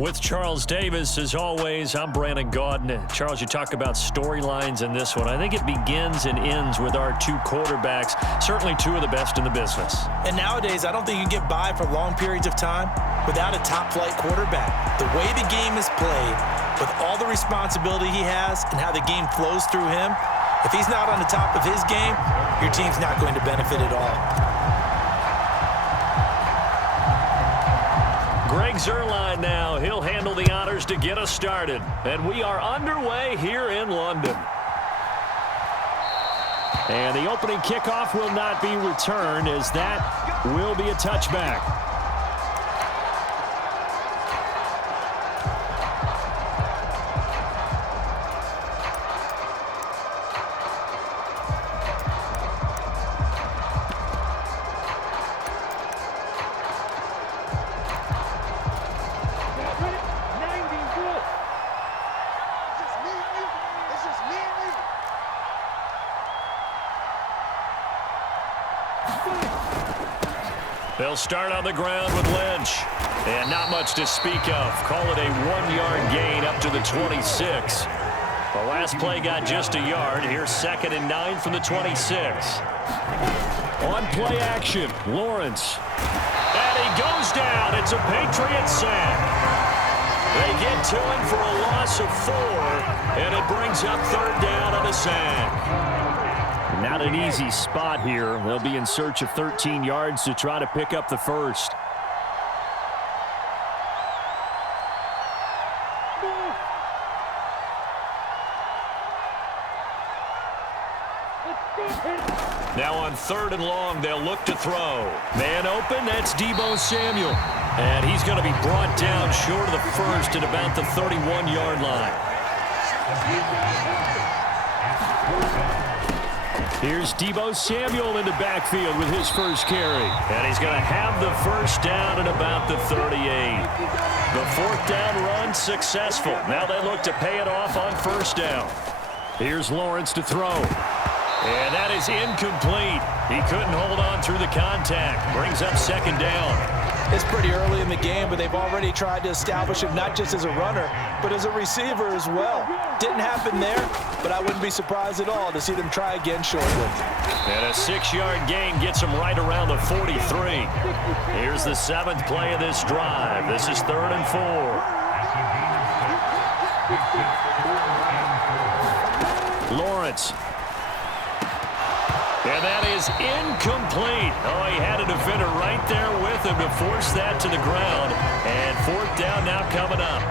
With Charles Davis, as always, I'm Brandon Gaudin. Charles, you talk about storylines in this one. I think it begins and ends with our two quarterbacks, certainly two of the best in the business. And nowadays, I don't think you can get by for long periods of time without a top-flight quarterback. The way the game is played, with all the responsibility he has and how the game flows through him, if he's not on the top of his game, your team's not going to benefit at all. Greg Zuerlein now. He'll handle the honors to get us started. And we are underway here in London. And the opening kickoff will not be returned, as that will be a touchback. They'll start on the ground with Lynch. And not much to speak of. Call it a 1-yard gain up to the 26. The last play got just a yard. Here's 2nd and 9 from the 26. On play action, Lawrence. And he goes down. It's a Patriot sack. They get to him for a loss of 4. And it brings up 3rd down on a sack. Not an easy spot here. They'll be in search of 13 yards to try to pick up the first. Now on 3rd and long, they'll look to throw. Man open, that's Deebo Samuel. And he's going to be brought down short of the first at about the 31-yard line. Here's Deebo Samuel in the backfield with his first carry. And he's going to have the first down at about the 38. The 4th down run successful. Now they look to pay it off on 1st down. Here's Lawrence to throw. And that is incomplete. He couldn't hold on through the contact. Brings up 2nd down. It's pretty early in the game, but they've already tried to establish him not just as a runner, but as a receiver as well. Didn't happen there, but I wouldn't be surprised at all to see them try again shortly. And a 6-yard gain gets him right around the 43. Here's the 7th play of this drive. This is 3rd and 4. Lawrence. And that is incomplete. Oh, he had a defender right there with him to force that to the ground. And 4th down now coming up.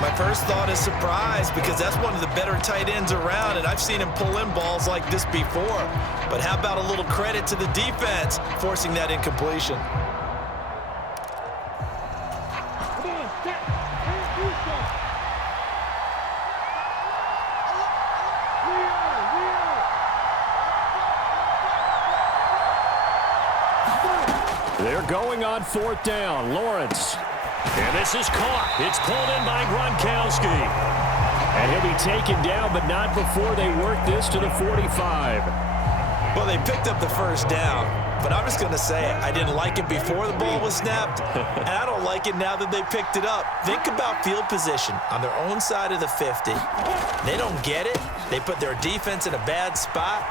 My first thought is surprise, because that's one of the better tight ends around, and I've seen him pull in balls like this before. But how about a little credit to the defense forcing that incompletion? They're going on 4th down. Lawrence. And this is caught. It's pulled in by Gronkowski. And he'll be taken down, but not before they work this to the 45. Well, they picked up the first down, but I'm just going to say I didn't like it before the ball was snapped, and I don't like it now that they picked it up. Think about field position on their own side of the 50. They don't get it. They put their defense in a bad spot.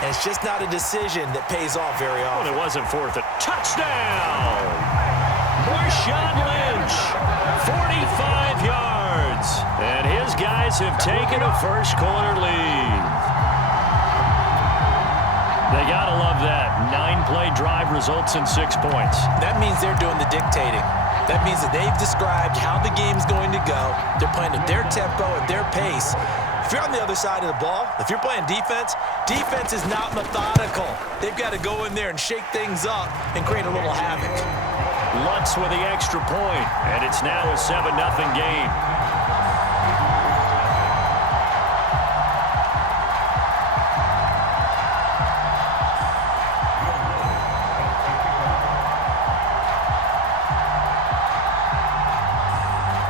And it's just not a decision that pays off very often. Well, it wasn't 4th. Touchdown! Marshawn Lynch, 45 yards. And his guys have taken a first-quarter lead. They got to love that. 9-play drive results in 6 points. That means they're doing the dictating. That means that they've described how the game's going to go. They're playing at their tempo, at their pace. If you're on the other side of the ball, if you're playing defense, defense is not methodical. They've got to go in there and shake things up and create a little havoc. Lutz with the extra point, and it's now a 7-0 game.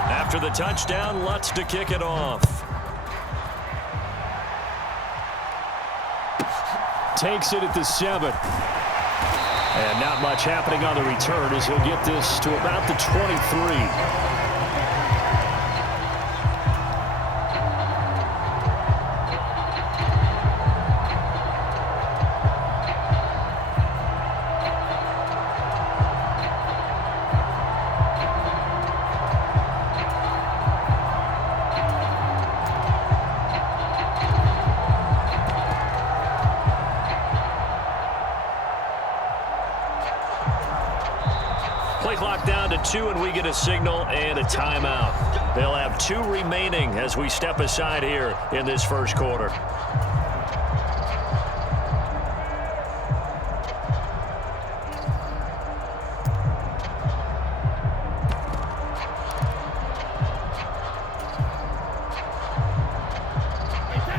After the touchdown, Lutz to kick it off. Takes it at the 7. And not much happening on the return as he'll get this to about the 23. Play clock down to 2, and we get a signal and a timeout. They'll have 2 remaining as we step aside here in this first quarter.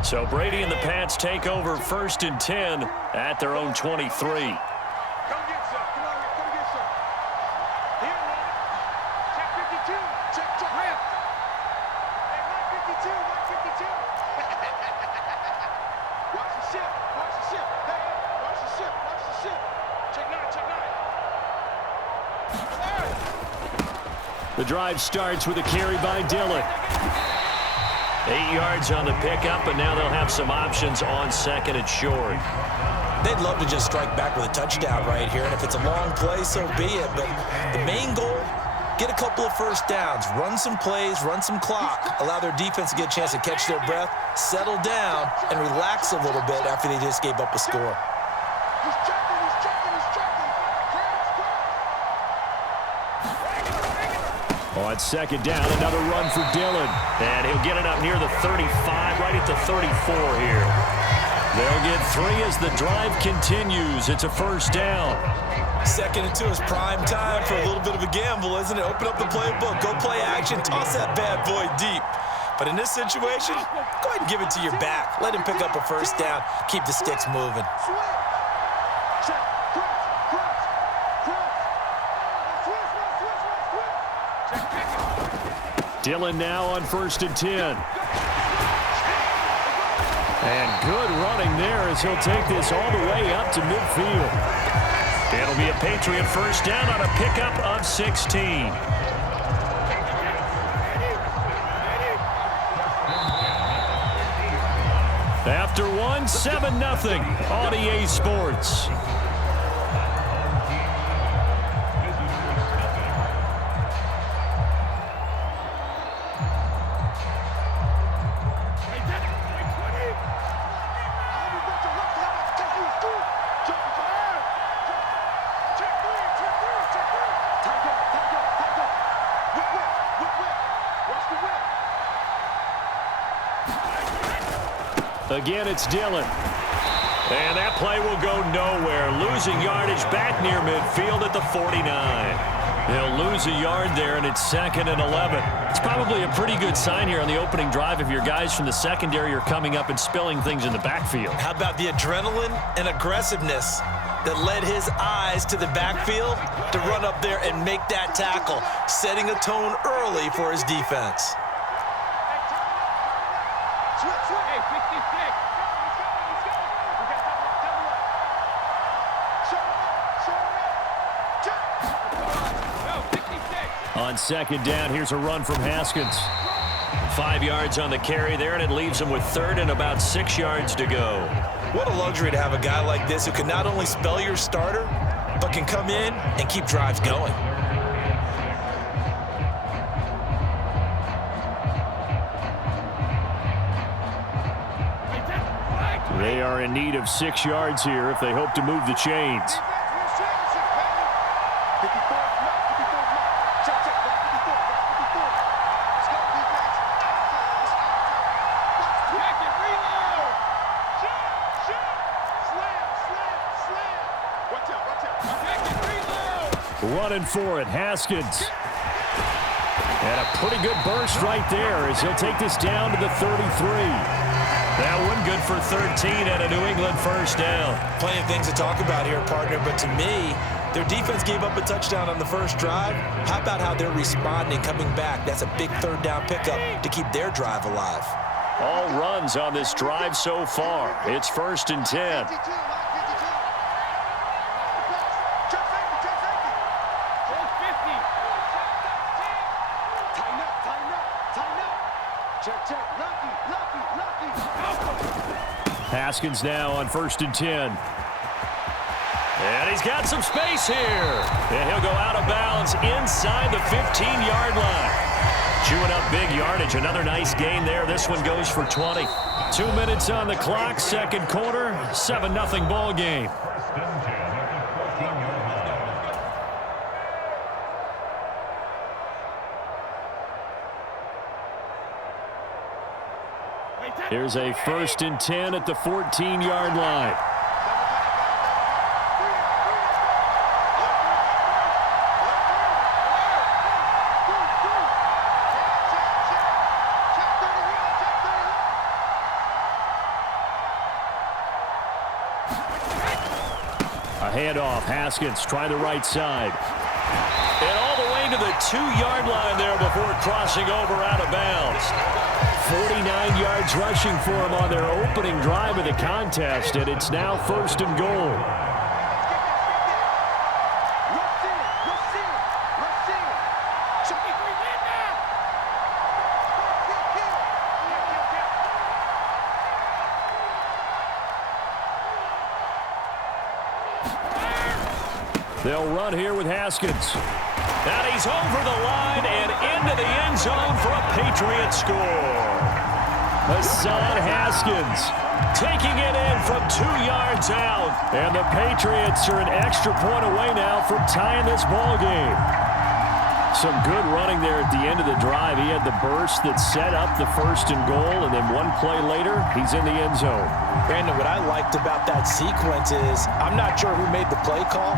So Brady and the Pats take over 1st and 10 at their own 23. The drive starts with a carry by Dillon. 8 yards on the pickup, and now they'll have some options on 2nd and short. They'd love to just strike back with a touchdown right here, and if it's a long play, so be it. But the main goal, get a couple of first downs, run some plays, run some clock, allow their defense to get a chance to catch their breath, settle down, and relax a little bit after they just gave up a score. On 2nd down, another run for Dillon. And he'll get it up near the 35, right at the 34 here. They'll get 3 as the drive continues. It's a first down. 2nd and 2 is prime time for a little bit of a gamble, isn't it? Open up the playbook, go play action, toss that bad boy deep. But in this situation, go ahead and give it to your back. Let him pick up a first down, keep the sticks moving. Dillon now on 1st and 10. And good running there as he'll take this all the way up to midfield. It'll be a Patriot first down on a pickup of 16. After 1, 7-0 on EA Sports. Again, it's Dillon. And that play will go nowhere. Losing yardage back near midfield at the 49. They'll lose a yard there, and it's 2nd and 11. It's probably a pretty good sign here on the opening drive if your guys from the secondary are coming up and spilling things in the backfield. How about the adrenaline and aggressiveness that led his eyes to the backfield to run up there and make that tackle, setting a tone early for his defense. On 2nd down, here's a run from Haskins. 5 yards on the carry there, and it leaves him with 3rd and about 6 yards to go. What a luxury to have a guy like this who can not only spell your starter, but can come in and keep drives going. They are in need of 6 yards here if they hope to move the chains. Running for it, Haskins. And a pretty good burst right there as he'll take this down to the 33. That one good for 13 and a New England first down. Plenty of things to talk about here, partner, but to me, their defense gave up a touchdown on the first drive. How about how they're responding, coming back? That's a big 3rd down pickup to keep their drive alive. All runs on this drive so far. It's 1st and 10. Haskins now on 1st and 10. And he's got some space here. And he'll go out of bounds inside the 15-yard line. Chewing up big yardage. Another nice gain there. This one goes for 20. 2 minutes on the clock, 2nd quarter. 7-0 ball game. Here's a 1st and 10 at the 14-yard line. A handoff. Haskins trying the right side. And all the way to the 2-yard line there before crossing over out of bounds. 49 yards rushing for him on their opening drive of the contest, and it's now 1st and goal. They'll run here with Haskins. And he's over the line and into the end zone for a Patriot score. Hassan Haskins taking it in from 2 yards out. And the Patriots are an extra point away now from tying this ball game. Some good running there at the end of the drive. He had the burst that set up the 1st and goal, and then one play later, he's in the end zone. Brandon, what I liked about that sequence is I'm not sure who made the play call,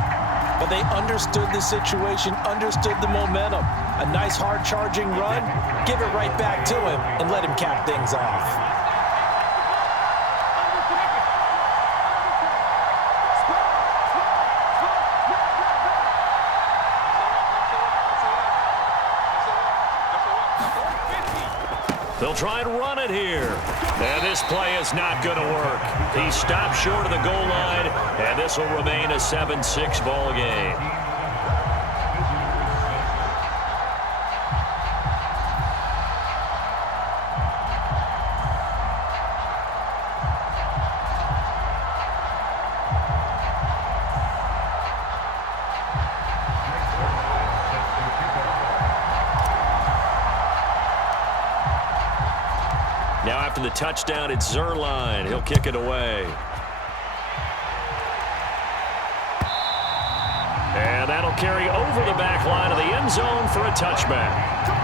but they understood the situation, understood the momentum. A nice hard-charging run, give it right back to him, and let him cap things off. They'll try and run it here. And this play is not going to work. He stopped short of the goal line, and this will remain a 7-6 ball game. Now after the touchdown, it's Zuerlein. He'll kick it away. And that'll carry over the back line of the end zone for a touchback.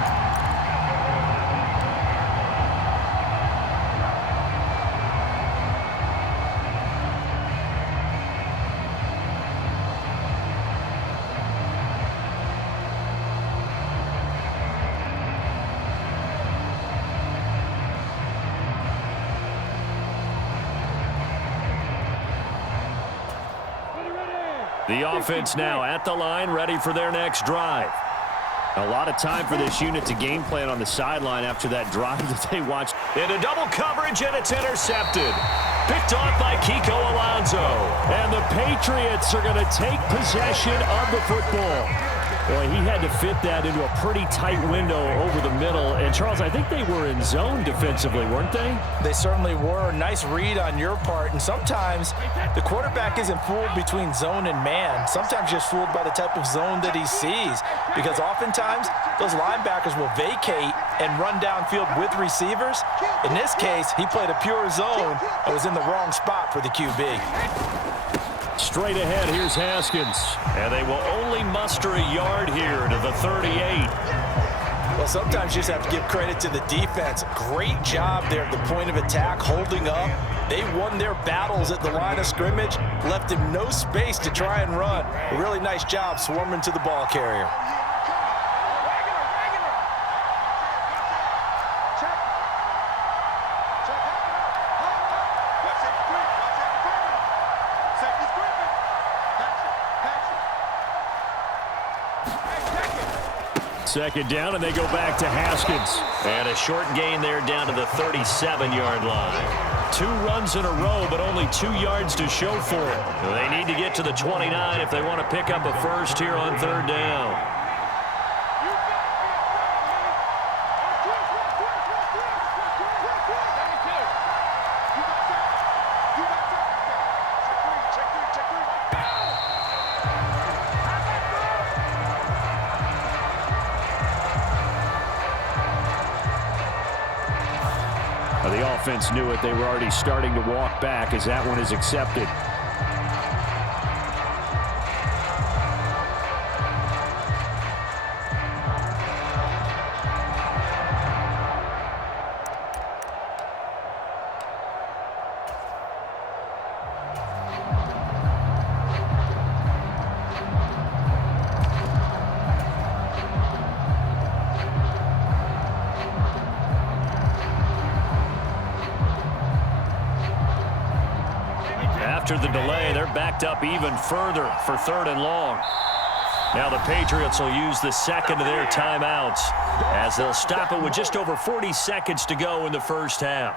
The offense now at the line, ready for their next drive. A lot of time for this unit to game plan on the sideline after that drive that they watched. Into double coverage, and it's intercepted. Picked off by Kiko Alonso. And the Patriots are going to take possession of the football. Boy, he had to fit that into a pretty tight window over the middle. And, Charles, I think they were in zone defensively, weren't they? They certainly were. Nice read on your part. And sometimes the quarterback isn't fooled between zone and man. Sometimes just fooled by the type of zone that he sees. Because oftentimes, those linebackers will vacate and run downfield with receivers. In this case, he played a pure zone and was in the wrong spot for the QB. Straight ahead, here's Haskins. And they will only muster a yard here to the 38. Well, sometimes you just have to give credit to the defense. Great job there at the point of attack, holding up. They won their battles at the line of scrimmage, left him no space to try and run. A really nice job swarming to the ball carrier. Second down, and they go back to Haskins. And a short gain there down to the 37-yard line. 2 runs in a row, but only 2 yards to show for it. They need to get to the 29 if they want to pick up a first here on 3rd down. The offense knew it. They were already starting to walk back as that one is accepted. after the delay. They're backed up even further for 3rd and long. Now the Patriots will use the second of their timeouts as they'll stop it with just over 40 seconds to go in the first half.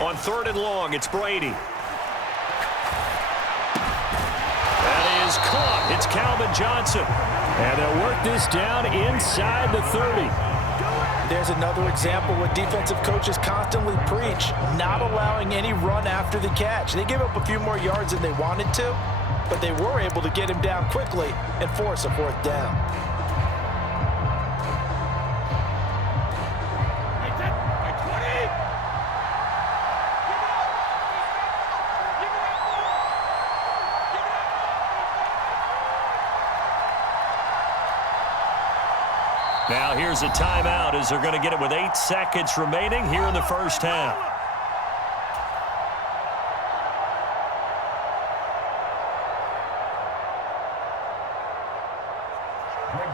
On 3rd and long, it's Brady. That is caught. It's Calvin Johnson. And they'll work this down inside the 30. There's another example what defensive coaches constantly preach, not allowing any run after the catch. They gave up a few more yards than they wanted to, but they were able to get him down quickly and force a 4th down. Now here's a timeout as they're going to get it with 8 seconds remaining here in the first half.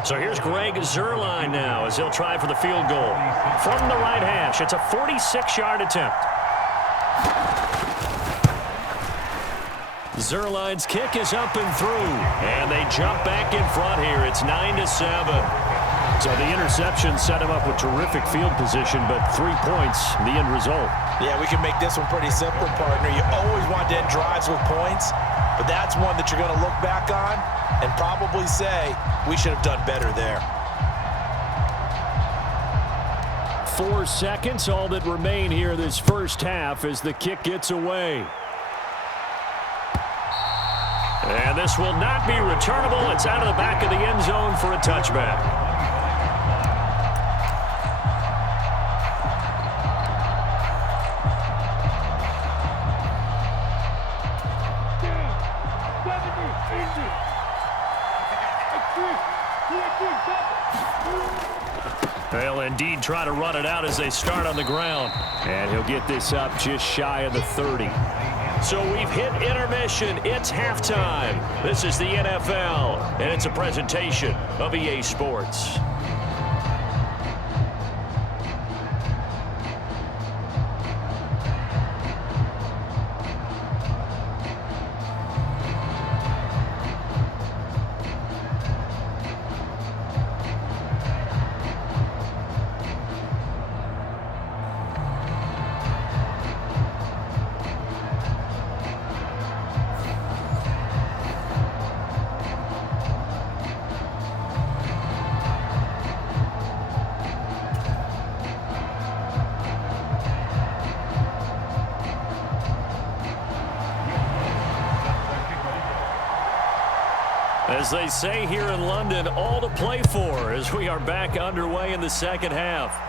So here's Greg Zuerlein now as he'll try for the field goal. From the right hash, it's a 46-yard attempt. Zuerlein's kick is up and through, and they jump back in front here. It's 9-7. So the interception set him up with terrific field position, but 3 points, the end result. Yeah, we can make this one pretty simple, partner. You always want to end drives with points, but that's one that you're going to look back on and probably say, we should have done better there. 4 seconds, all that remain here this first half as the kick gets away. And this will not be returnable. It's out of the back of the end zone for a touchback. They'll indeed try to run it out as they start on the ground. And he'll get this up just shy of the 30. So we've hit intermission. It's halftime. This is the NFL, and it's a presentation of EA Sports. As they say here in London, all to play for as we are back underway in the second half.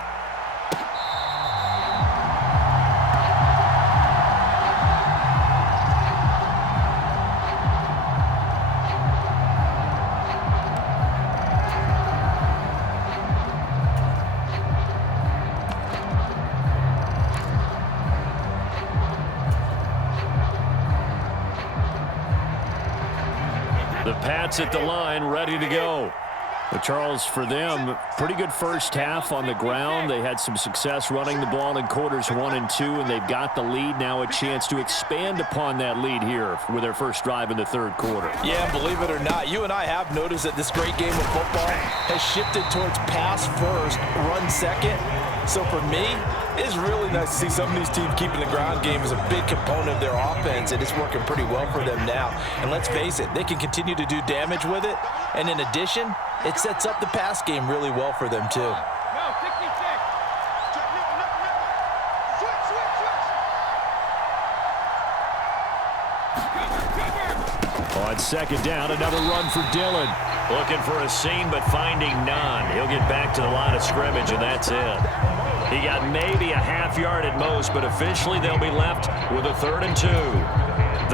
The Pats at the line, ready to go. But Charles, for them, pretty good first half on the ground. They had some success running the ball in quarters 1 and 2, and they've got the lead. Now a chance to expand upon that lead here with their first drive in the third quarter. Yeah, believe it or not, you and I have noticed that this great game of football has shifted towards pass first, run second. So for me, it's really nice to see some of these teams keeping the ground game as a big component of their offense, and it's working pretty well for them now. And let's face it, they can continue to do damage with it. And in addition, it sets up the pass game really well for them too. On second down, another run for Dillon. Looking for a seam, but finding none. He'll get back to the line of scrimmage, and that's it. He got maybe a half yard at most, but officially they'll be left with a 3rd and 2.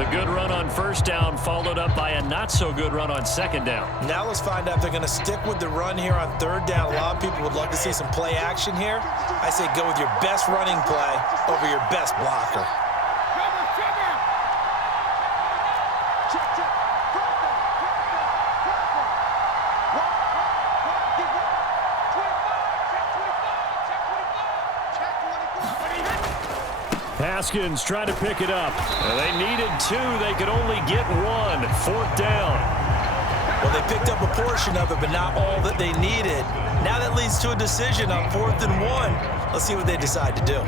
The good run on first down followed up by a not-so-good run on second down. Now let's find out if they're going to stick with the run here on 3rd down. A lot of people would love to see some play action here. I say go with your best running play over your best blocker. Haskins trying to pick it up. They needed 2. They could only get 1. 4th down. Well, they picked up a portion of it, but not all that they needed. Now that leads to a decision on 4th and 1. Let's see what they decide to do.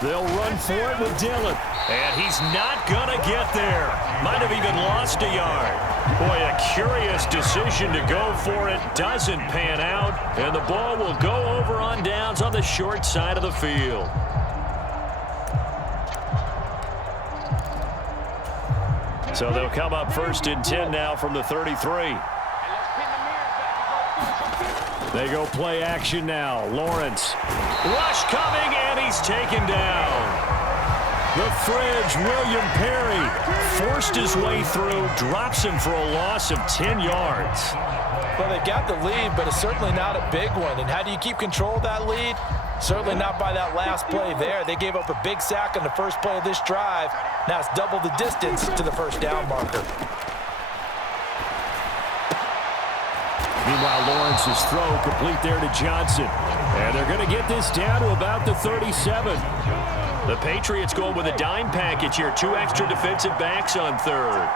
They'll run for it with Dillon. And he's not going to get there. Might have even lost a yard. Boy, a curious decision to go for it. Doesn't pan out. And the ball will go over on downs on the short side of the field. So they'll come up 1st and 10 now from the 33. They go play action now. Lawrence. Rush coming, and he's taken down. The fridge, William Perry, forced his way through, drops him for a loss of 10 yards. Well, they've got the lead, but it's certainly not a big one. And how do you keep control of that lead? Certainly not by that last play there. They gave up a big sack on the first play of this drive. Now it's double the distance to the 1st down marker. Meanwhile, Lawrence's throw complete there to Johnson. And they're going to get this down to about the 37. The Patriots going with a dime package here. 2 extra defensive backs on 3rd.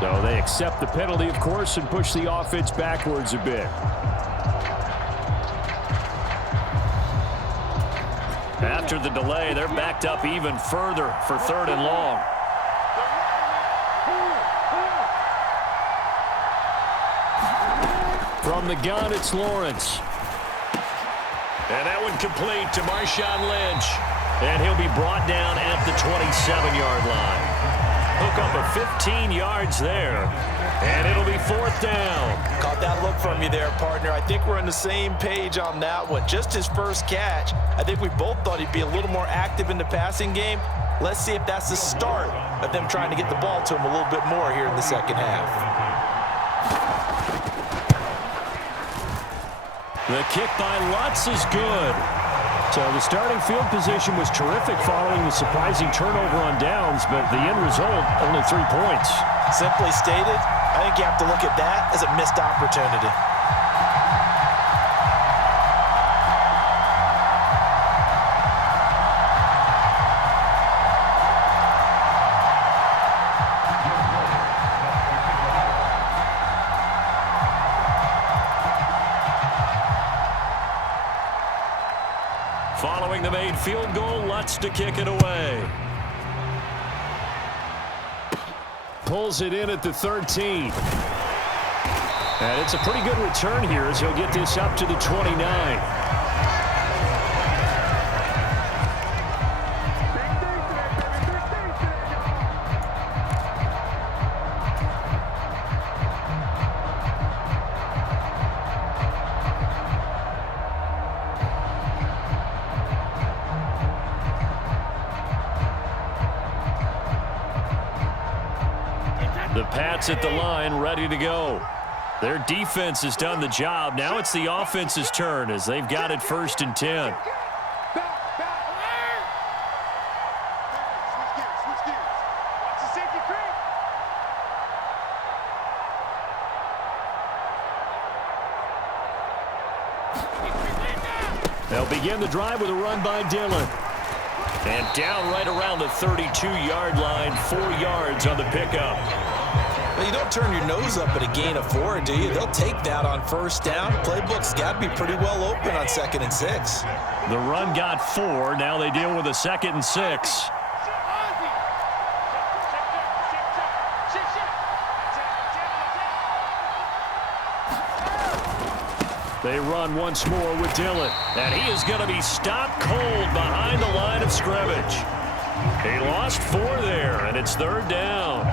So they accept the penalty, of course, and push the offense backwards a bit. After the delay, they're backed up even further for 3rd and long. From the gun, it's Lawrence. And that one complete to Marshawn Lynch. And he'll be brought down at the 27-yard line. Hook up of 15 yards there. And it'll be 4th down. Caught that look from you there, partner. I think we're on the same page on that one. Just his first catch. I think we both thought he'd be a little more active in the passing game. Let's see if that's the start of them trying to get the ball to him a little bit more here in the second half. The kick by Lutz is good. So the starting field position was terrific following the surprising turnover on downs, but the end result, only 3 points. Simply stated, I think you have to look at that as a missed opportunity. Following the made field goal, Lutz to kick it away. Pulls it in at the 13. And it's a pretty good return here as he'll get this up to the 29. The Pats at the line, ready to go. Their defense has done the job. Now it's the offense's turn as they've got it 1st and 10. They'll begin the drive with a run by Dillon. And down right around the 32-yard line, 4 yards on the pickup. Well, you don't turn your nose up at a gain of 4, do you? They'll take that on first down. Playbook's got to be pretty well open on 2nd and 6. The run got 4. Now they deal with a 2nd and 6. They run once more with Dillon. And he is going to be stopped cold behind the line of scrimmage. He lost 4 there, and it's 3rd down.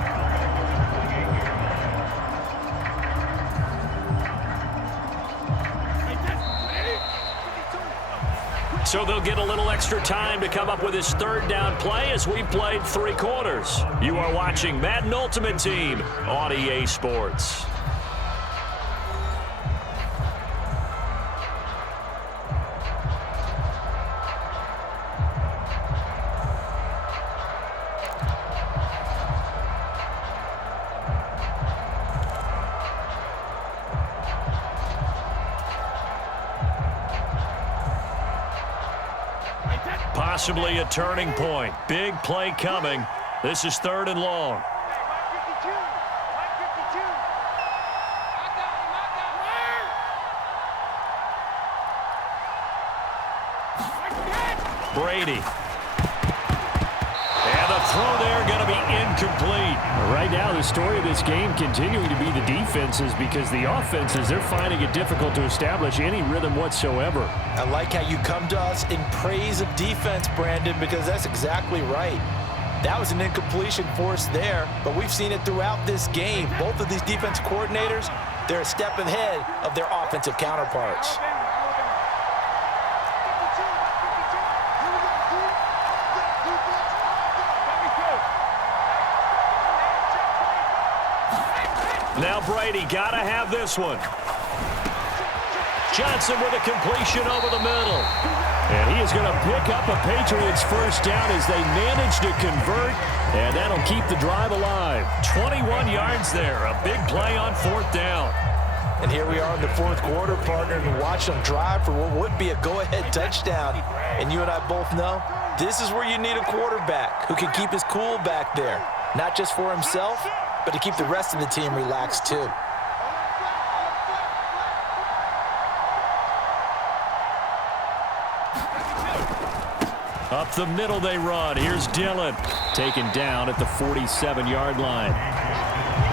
So they'll get a little extra time to come up with his 3rd down play as we played 3 quarters. You are watching Madden Ultimate Team on EA Sports. Possibly a turning point. Big play coming. This is 3rd and long. Brady. And the throw there going to be incomplete. Right now, the story of this game continuing to be the defenses, because the offenses, they're finding it difficult to establish any rhythm whatsoever. I like how you come to us in praise of defense, Brandon, because that's exactly right. That was an incompletion forced there, but we've seen it throughout this game. Both of these defense coordinators, they're a step ahead of their offensive counterparts. Now Brady got to have this one. Johnson with a completion over the middle. And he is going to pick up a Patriots 1st down as they manage to convert, and that'll keep the drive alive. 21 yards there, a big play on 4th down. And here we are in the 4th quarter, partner, and watch them drive for what would be a go-ahead touchdown. And you and I both know this is where you need a quarterback who can keep his cool back there, not just for himself, but to keep the rest of the team relaxed too. Up the middle they run. Here's Dillon. Taken down at the 47-yard line.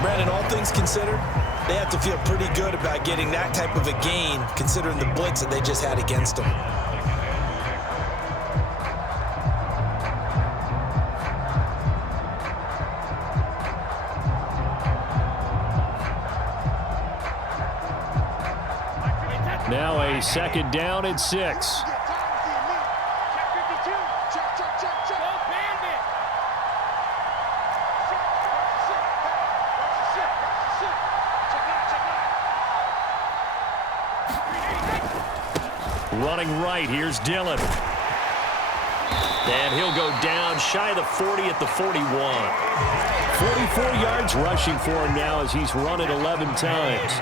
Brandon, all things considered, they have to feel pretty good about getting that type of a gain, considering the blitz that they just had against them. Now a 2nd down and 6. Running right, here's Dillon. And he'll go down shy of the 40 at the 41. 44 yards rushing for him now as he's run it 11 times.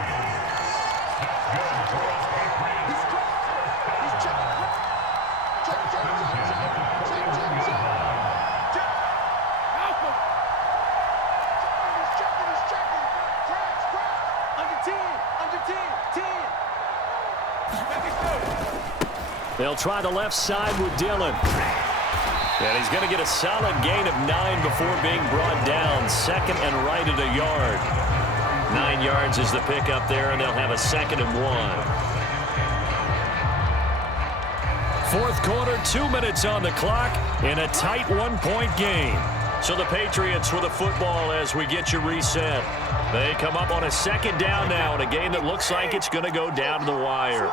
They'll try the left side with Dillon. And he's going to get a solid gain of 9 before being brought down. 2nd and right at a yard. 9 yards is the pickup there, and they'll have a 2nd and 1. 4th quarter, 2 minutes on the clock in a tight 1-point game. So the Patriots with the football as we get you reset. They come up on a 2nd down now in a game that looks like it's going to go down to the wire.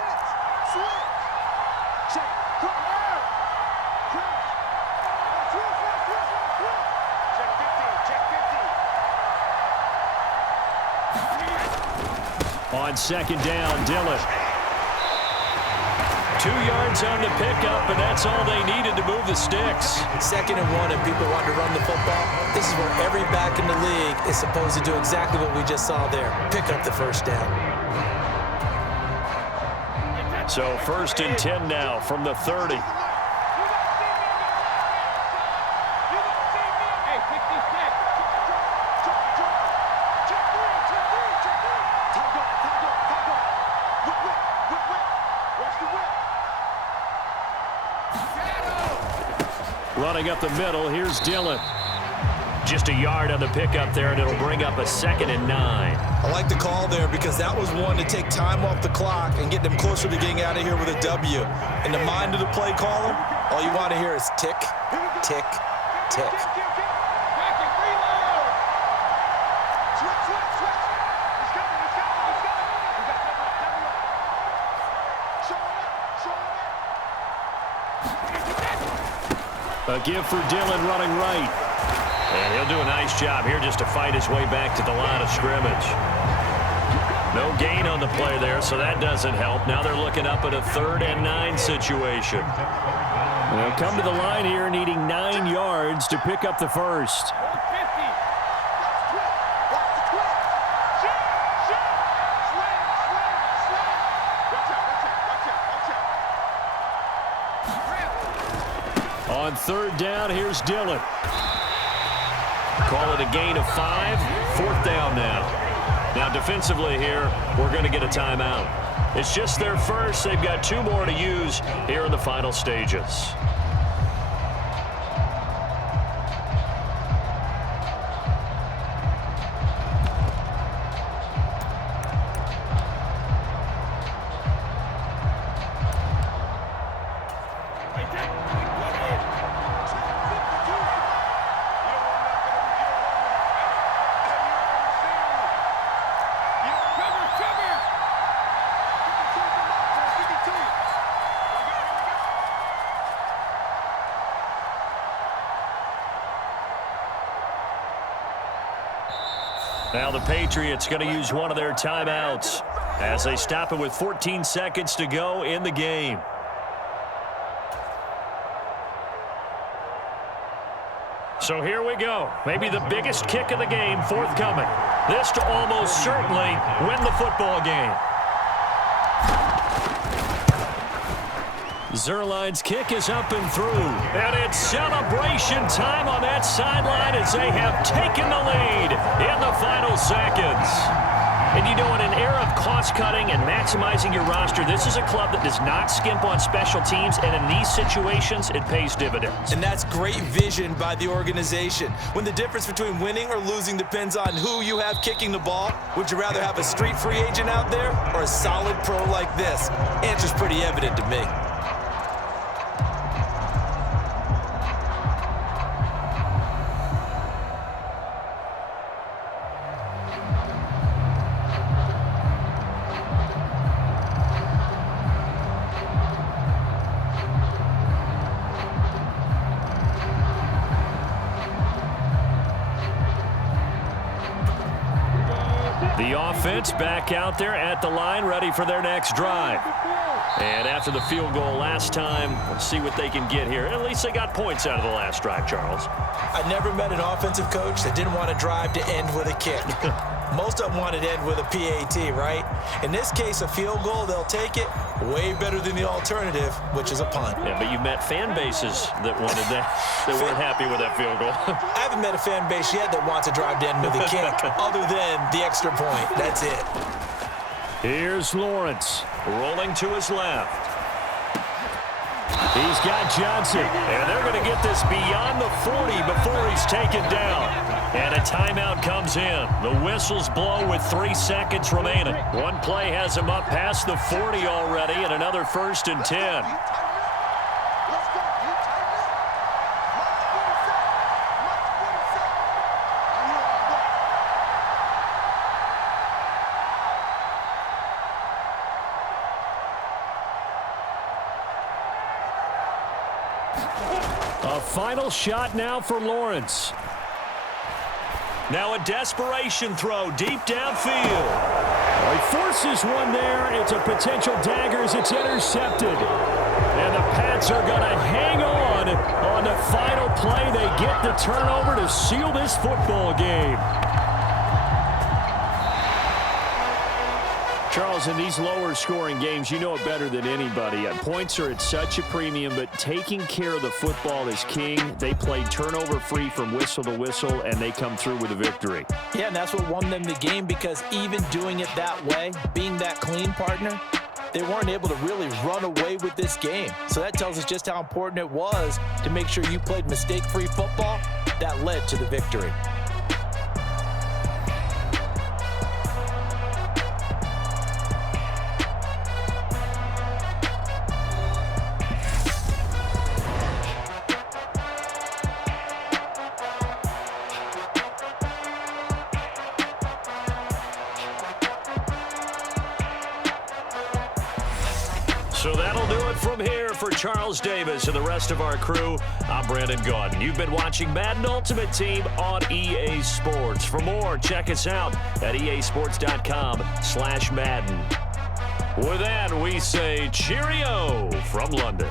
On 2nd down, Dillon. 2 yards on the pickup, and that's all they needed to move the sticks. 2nd and 1, and people want to run the football. This is where every back in the league is supposed to do exactly what we just saw there. Pick up the 1st down. So 1st and 10 now from the 30. Running up the middle, here's Dillon. Just a yard on the pickup there, and it'll bring up a 2nd and 9. I like the call there because that was one to take time off the clock and get them closer to getting out of here with a W. In the mind of the play caller, all you want to hear is tick, tick, tick. A give for Dillon running right. And he'll do a nice job here just to fight his way back to the line of scrimmage. No gain on the play there, so that doesn't help. Now they're looking up at a 3rd and 9 situation. They'll come to the line here needing 9 yards to pick up the first. On 3rd down, here's Dillon. Call it a gain of 5. 4th down now. Now defensively here, we're going to get a timeout. It's just their first. They've got 2 more to use here in the final stages. Now the Patriots going to use one of their timeouts as they stop it with 14 seconds to go in the game. So here we go. Maybe the biggest kick of the game forthcoming. This to almost certainly win the football game. Zerline's kick is up and through. And it's celebration time on that sideline as they have taken the lead in the final seconds. And you know, in an era of cost-cutting and maximizing your roster, this is a club that does not skimp on special teams, and in these situations, it pays dividends. And that's great vision by the organization. When the difference between winning or losing depends on who you have kicking the ball, would you rather have a street free agent out there or a solid pro like this? Answer's pretty evident to me. The offense back out there at the line, ready for their next drive. And after the field goal last time, let's see what they can get here. At least they got points out of the last drive, Charles. I never met an offensive coach that didn't want to drive to end with a kick. Most of them wanted to end with a PAT, right? In this case, a field goal, they'll take it. Way better than the alternative, which is a punt. Yeah, but you've met fan bases that wanted that, that weren't happy with that field goal. I haven't met a fan base yet that wants to drive to end with a kick, other than the extra point. That's it. Here's Lawrence. Rolling to his left. He's got Johnson. And they're going to get this beyond the 40 before he's taken down. And a timeout comes in. The whistles blow with 3 seconds remaining. One play has him up past the 40 already, and another 1st and 10. A final shot now for Lawrence. Now a desperation throw deep downfield. He forces one there. It's a potential dagger as it's intercepted. And the Pats are going to hang on the final play. They get the turnover to seal this football game. Charles, in these lower-scoring games, you know it better than anybody. Points are at such a premium, but taking care of the football is king. They played turnover-free from whistle to whistle, and they come through with a victory. Yeah, and that's what won them the game, because even doing it that way, being that clean partner, they weren't able to really run away with this game. So that tells us just how important it was to make sure you played mistake-free football. That led to the victory. So that'll do it from here for Charles Davis and the rest of our crew. I'm Brandon Gaudin. You've been watching Madden Ultimate Team on EA Sports. For more, check us out at easports.com/Madden. With that, we say cheerio from London.